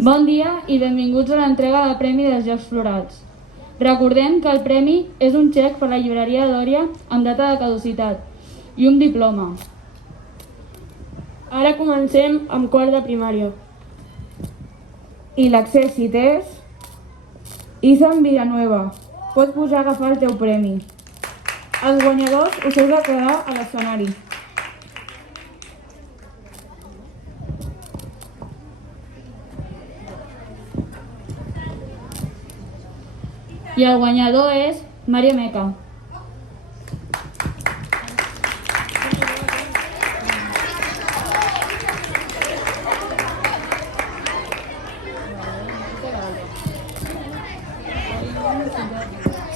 Bon dia i benvinguts a l'entrega del Premi dels Jocs Florals. Recordem que el premi és un xec per la llibreria Dòria amb data de caducitat i un diploma. Ara comencem amb quart de primària. I l'accèssit és... Isan Villanueva, pots pujar a agafar el teu premi. Els guanyadors us heu de quedar a l'escenari. I el guanyador és Mario Meca.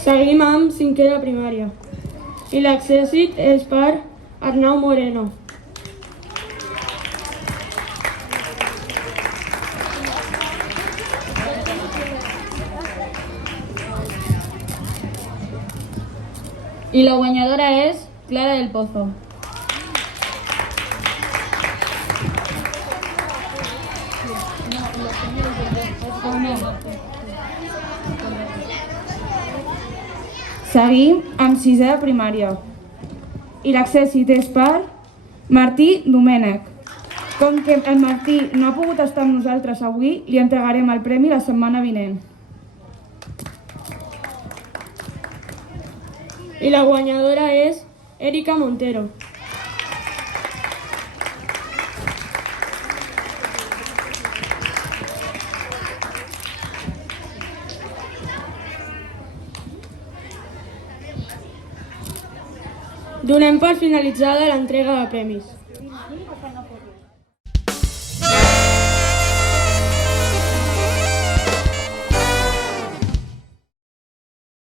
Seguim amb cinquè de primària. I l'accèssit és per Arnau Moreno. I la guanyadora és Clara del Pozo. Seguim amb sisè de primària. I l'accèssit és per Martí Domènech. Com que el Martí no ha pogut estar amb nosaltres avui, li entregarem el premi la setmana vinent. I la guanyadora és Erika Montero. Donem per finalitzada l'entrega de premis.